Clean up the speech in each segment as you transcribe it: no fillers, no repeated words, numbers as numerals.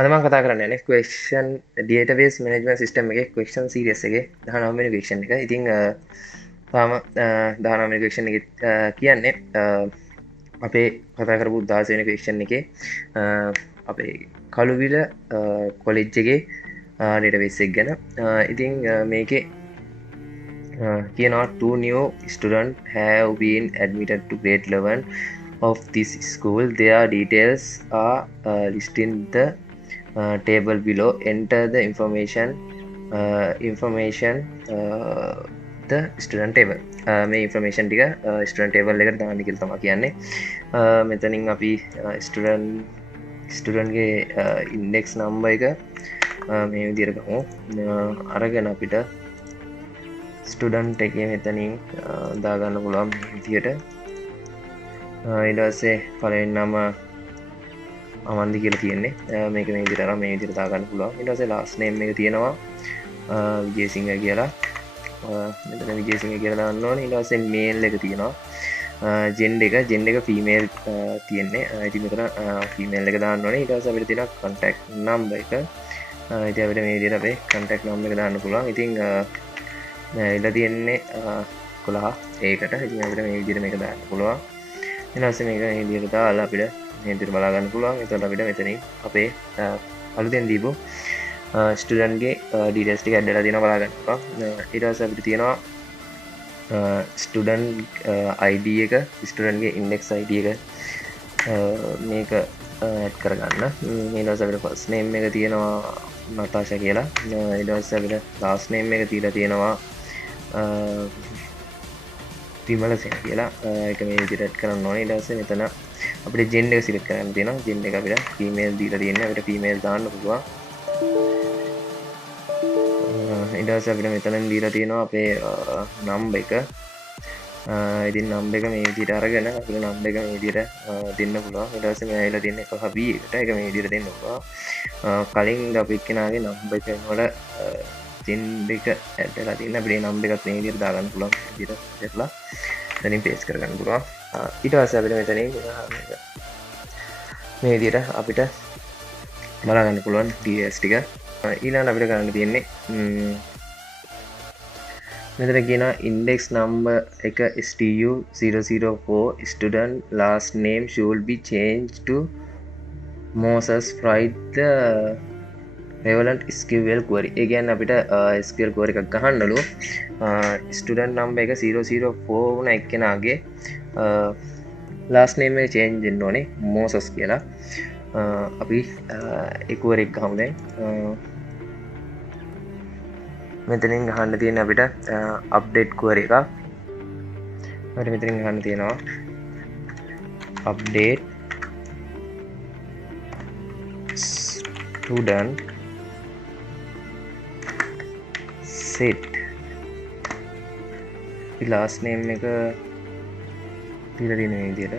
අද මම කතා කරන්න යන්නේ question database management system එකේ question series එකේ 19 වෙනි question එක. ඉතින් තාම 19 වෙනි question එකේ කියන්නේ අපේ කතා කරපු 16 වෙනි question එකේ අපේ කළුවිල කොලෙජ් එකේ database එක ගැන. ඉතින් මේකේ කියනවා two new students have been admitted to grade 11 of this school. Their details are listed in the table below. Enter the information the student table. මේ information ටික student table එකට දාන්න කියලා තමයි කියන්නේ. මෙතනින් අපි student ගේ index number එක මේ විදිහට ගමු. අරගෙන අපිට ස්ටඩන්ට් එක මෙතනින් දාගන්න පුළුවන් විදියට. ඊට පස්සේ පළවෙනි නම අමන්දි කියලා තියෙන්නේ. මේක මේ විදිහට අරන් මේ විදිහට දාගන්න පුළුවන්. ඊට පස්සේ ලාස්ට් නේම් එක තියෙනවා විජේසිංහ කියලා. මෙතන විජේසිංහ කියලා දාන්න ඕනේ. ඊට පස්සේ මේල් එක තියෙනවා. ජෙන්ඩර් එක ෆීමේල් තියෙන්නේ. ඉතින් මෙතන ෆීමේල් එක දාන්න ඕනේ. ඊට පස්සේ අපිට තියෙනවා contact number එක. ඉතින් අපිට මේ විදිහට අපේ contact number එක දාන්න පුළුවන්. ඉතින් ඉල තියෙන්නේ 11 ඒකට. ඉතින් අපිට මේ විදිහට මේක දාන්න පුළුවන්. ඊට පස්සේ මේක මේ විදිහට දාලා අපිට මේ විදිහට බලා ගන්න පුළුවන්. එතකොට අපිට මෙතනින් අපේ අලුතෙන් දීපු ස්ටුඩන්ට් ගේ ඩීටේල්ස් ටික ඇඩ් වෙලා තියෙනවා බලා ගන්න පුළුවන්. ඊට පස්සේ අපිට තියෙනවා ස්ටුඩන්ට් ID එක, ස්ටුඩන්ට් ගේ ඉන්ඩෙක්ස් ID එක මේක ඇඩ් කරගන්න. ඊට පස්සේ අපිට ෆස්ට් නේම් එක තියෙනවා නතාෂා කියලා. ඊට පස්සේ අපිට ලාස්ට් නේම් එක තියලා තියෙනවා විමලසෙන් කියලා. ඒක මේ විදිහට ඇඩ් කරන්න ඕනේ. ඊට පස්සේ මෙතන අපිට ජෙන්ඩර් එක සිලෙක්ට් කරන්න තියෙනවා. ජෙන්ඩර් එක අපිට ෆීමේල් දීලා තියෙන්නේ. අපිට ෆීමේල් දාන්න පුළුවන්. ඊට පස්සේ අපිට මෙතනින් දීලා තියෙනවා අපේ නම්බර් එක. ඉතින් නම්බර් එක මේ විදිහට අරගෙන අපිට නම්බර් එක මේ විදිහට දෙන්න පුළුවන්. ඊට පස්සේ මේ ඇවිල්ලා තියෙන්නේ 1 B එකට. ඒක මේ විදිහට දෙන්න පුළුවන්. කලින් අපි එක්කෙනාගේ නම්බර් එක වල ජෙන්ඩර් එක ඇඩ් වෙලා තියෙන අපිට නම්බර් එකත් මේ විදිහට දාගන්න පුළුවන්. විදිහට දෙලා එතනින් පේස්ට් කරගන්න පුළුවන්. ඊට පස්සේ අපිට මෙතනින් මේ විදිහට අපිට බලා ගන්න පුළුවන් details ටික. ඊළඟට අපිට කරන්න තියෙන්නේ මෙතන කියනවා index number එක STU004 student last name should be changed to Moses. Write the relevant SQL query. ඒ කියන්නේ අපිට SQL query එකක් ගහන්නලු student number එක 004 වුණ එක්කෙනාගේ last name එක change වෙන්න ඕනේ Moses කියලා. අපි ඒ query එක ගහමු දැන්. මෙතනින් ගහන්න තියෙන අපිට අප්ඩේට් query එකක්. අපිට මෙතනින් ගහන්න තියෙනවා update student set last name එක දීලා තියෙන මේ විදිහට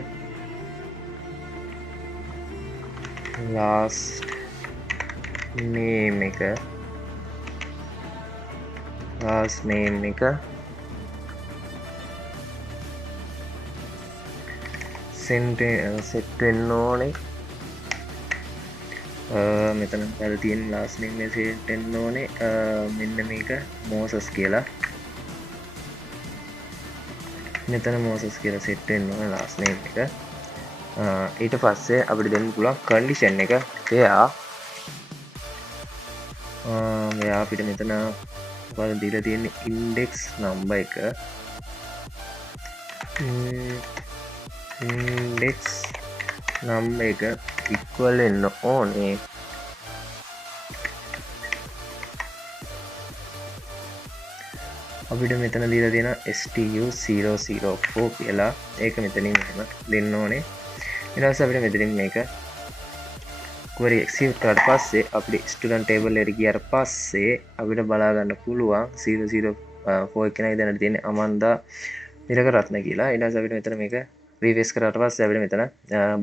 last name එක set වෙන්න ඕනේ. මෙතන අර තියෙන last name එක set වෙන්න ඕනේ. මෙන්න මේක Moses කියලා. මෙතන Moses කියලා set වෙන්න ඕනේ last name එක. ඊට පස්සේ අපිට දෙන්න පුළුවන් condition එක. එයා අපිට මෙතන ඔයාලා දීලා තියෙන index number එක equal වෙන්න ඕනේ අපිට මෙතන දීලා තියෙන STU004 කියලා. ඒක මෙතනින් මෙහෙම දෙන්න ඕනේ. ඊට පස්සේ අපිට මෙතනින් මේක query execute කරලා පස්සේ අපිට student table එකට ගියාට පස්සේ අපිට බලා ගන්න පුළුවන් 004 කෙනා ඉදන් තියෙන්නේ අමන්දා නිරකරත්න කියලා. ඊට පස්සේ අපිට මෙතන මේක refresh කරාට පස්සේ අපිට මෙතන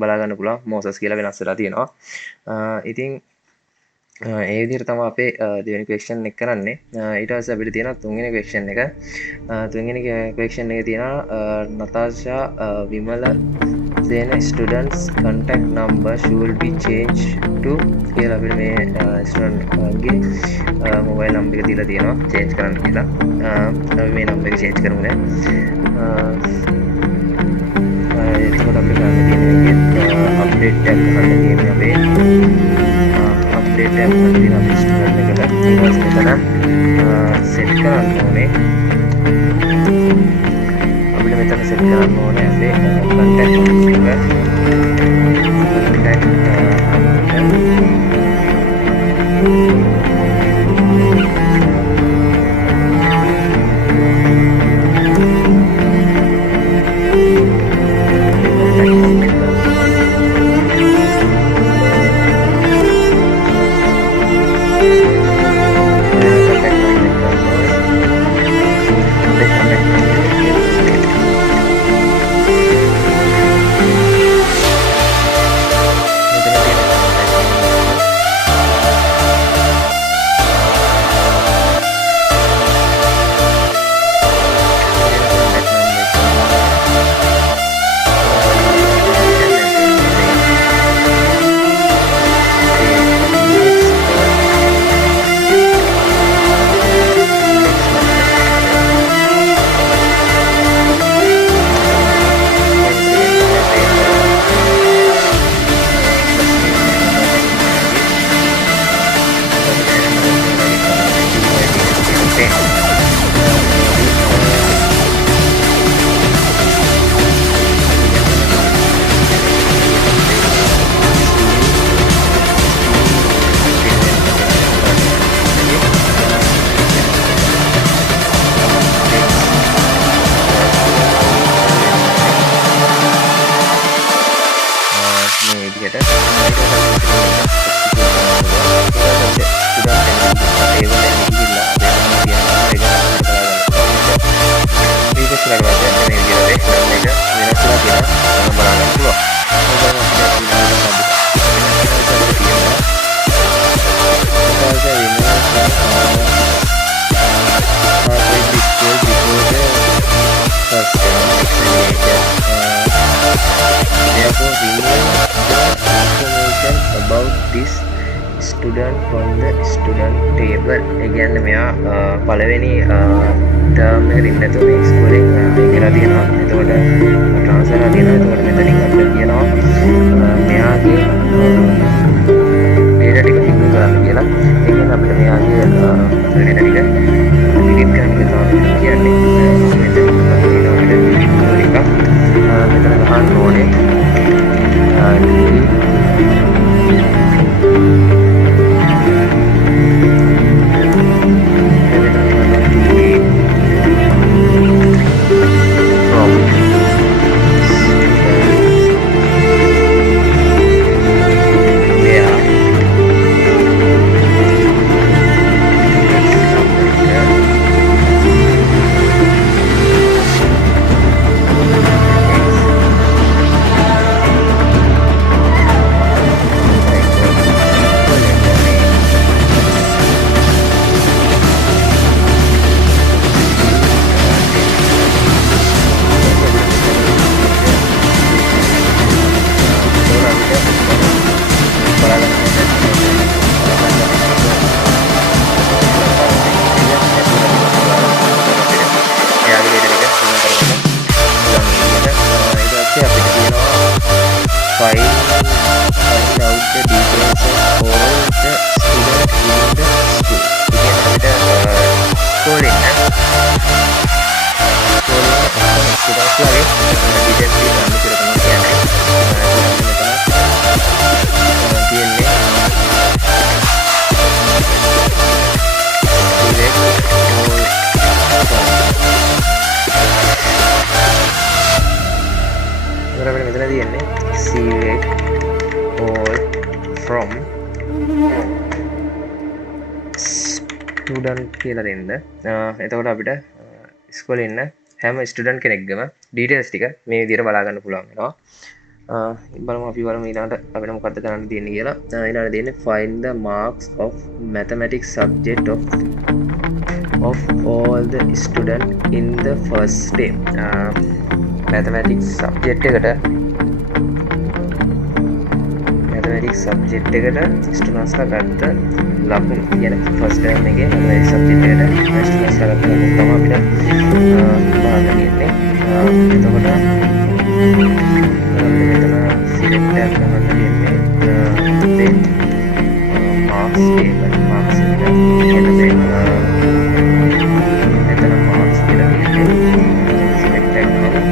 බලා ගන්න පුළුවන් Moses කියලා වෙනස් වෙලා තියෙනවා. ඉතින් ඒ විදිහට තමයි අපේ දෙවෙනි ක්වෙස්චන් එක කරන්නේ. ඊට පස්සේ අපිට තියෙනවා තුන්වෙනි ක්වෙස්චන් එක. තුන්වෙනි ක්වෙස්චන් එකේ තියෙනවා නතාෂා විමල සේන students contact number should be changed to කියලා අපිට මේ ස්ටුඩන්ට් ගේ මොබයිල් නම්බර් එක දීලා තියෙනවා චේන්ජ් කරන්න කියලා. අපි මේ නම්බර් එක චේන්ජ් කරමු දැන්. එතකොට අපිට ගන්න තියෙන එකේ අප්ඩේට් එකක් ගන්න තියෙන්නේ අපේ අප්ඩේට් එකක් ගන්න තියෙන අපේ ස්ටුඩන්ට් එකට. ඊට පස්සේ මෙතන සෙට් කරන්න ඕනේ අපිට මෙතන සෙට් කරන්න ඕනේ අපේ contact number එක. contact student from the student table. ඒ කියන්නේ මෙයා පළවෙනි ටර්ම් එකට ඉන්න නැතුව මේ ස්කෝරින් මේ කියලා තියෙනවා. එතකොට ට්‍රාන්ස්ෆර් කරලා තියෙනවා. එතකොට මෙතනින් අපිට කියනවා මෙයාගේ data ටික ෆිල් කරන්න කියලා. ඒ කියන්නේ අපිට මෙයාගේ data ටික delete කරන්න තමයි කියන්නේ. මෙතනින් අපිට තියෙනවා delete කරන එක. මෙතන ගහන්න ඕනේ ස්ටුඩන්ට් කියලා දෙන්න. එතකොට අපිට ඉස්කෝලේ ඉන්න හැම ස්ටුඩන්ට් කෙනෙක්ගම ඩීටේල්ස් ටික මේ විදිහට බලා ගන්න පුළුවන් වෙනවා. බලමු අපි බලමු ඊළඟට අපිට මොකද්ද කරන්න තියෙන්නේ කියලා. ඊළඟට තියෙන්නේ find the marks of mathematics subject of all the student in the first day. mathematics subject එකට ස්ටුඩන්ට්ස්ලා ගත්ත ලකුණු කියන ෆස්ට් ටර්ම් එකේ mathematics subject එකට ස්ටුඩන්ට්ස්ලා ගත්ත ලකුණු තමයි අපිට බලන්න තියෙන්නේ. එතකොට මෙතන select එකක් කරන්න තියෙන්නේ then marks table marks එක කියන දේ මෙතන marks කියලා තියෙන්නේ select එකක් කරලා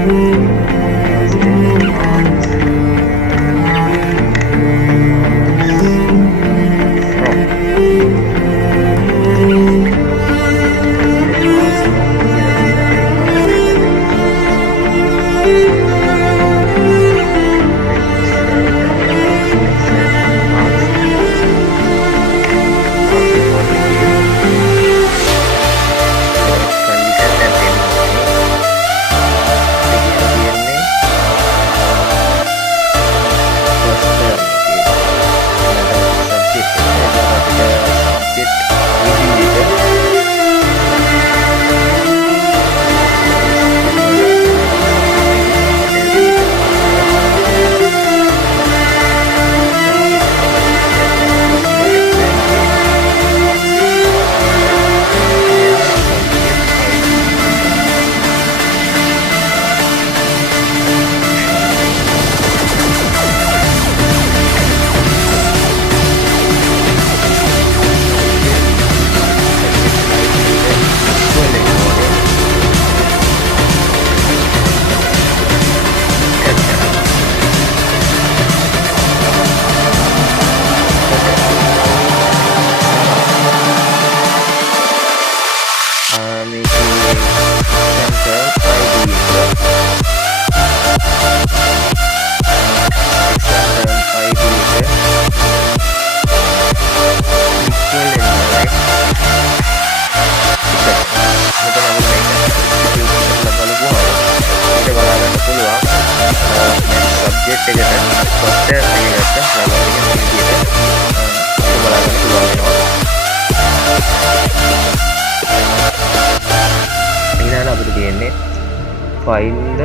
find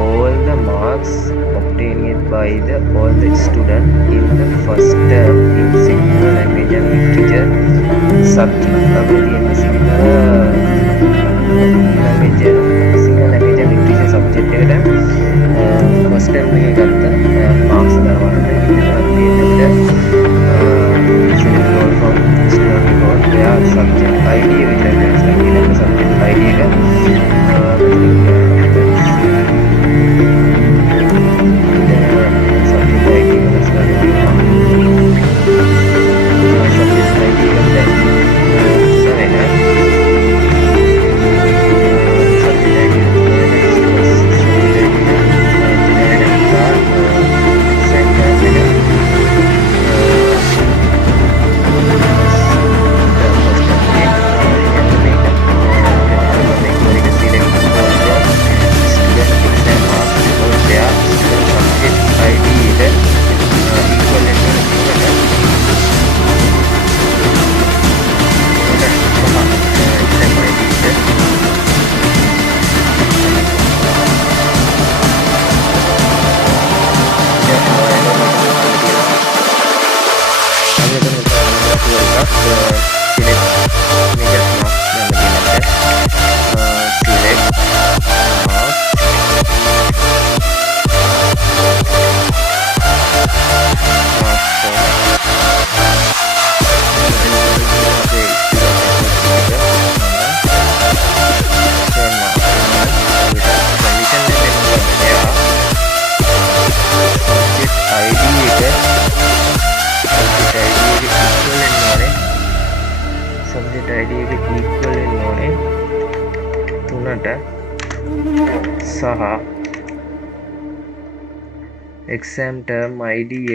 all the marks obtained by all the students in the first term in single language and literature subject. single language and literature subject එකට first term එකේ ගත්ත marks දාවන්න select all from student report their subject ID විතරයි ඊළඟ subject ID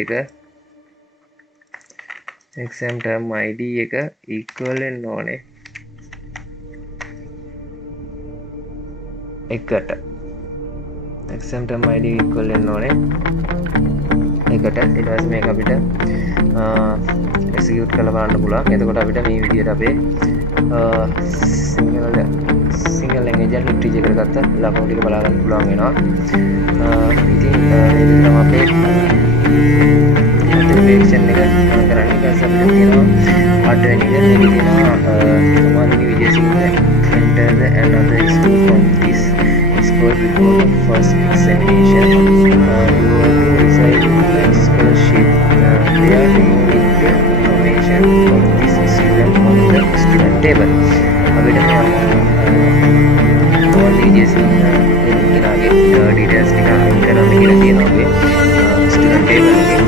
එක exam term ID එක equal වෙන්න ඕනේ එකට. exam term id equal වෙන්න ඕනේ එකට. ඊට පස්සේ මේක අපිට execute කරලා බලන්න පුළුවන්. එතකොට අපිට මේ විදිහට අපේ single language literature එකට ගත්ත ලකුණු ටික බලා ගන්න පුළුවන් වෙනවා. ඉතින් මේ විදිහට තමයි අපේ application එක කරන්නේ. ඊට අපිට තියෙනවා hardware එක. මේකේ තියෙනවා සමාධි Wijesinghe enter the another school from this school before the first examination. You will decide the scholarship. They are removing the information of this student on the student table. අපිට මේ සමාධි විජේසිංහ කෙනාගේ details ටික අයින් කරන්න කියලා තියෙනවා අපේ student table එකේ.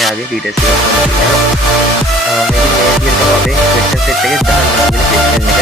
එයාගේ details ටික මේක මේ විදිහට තමයි question set එකේ දාන්න ඕනේ question එක.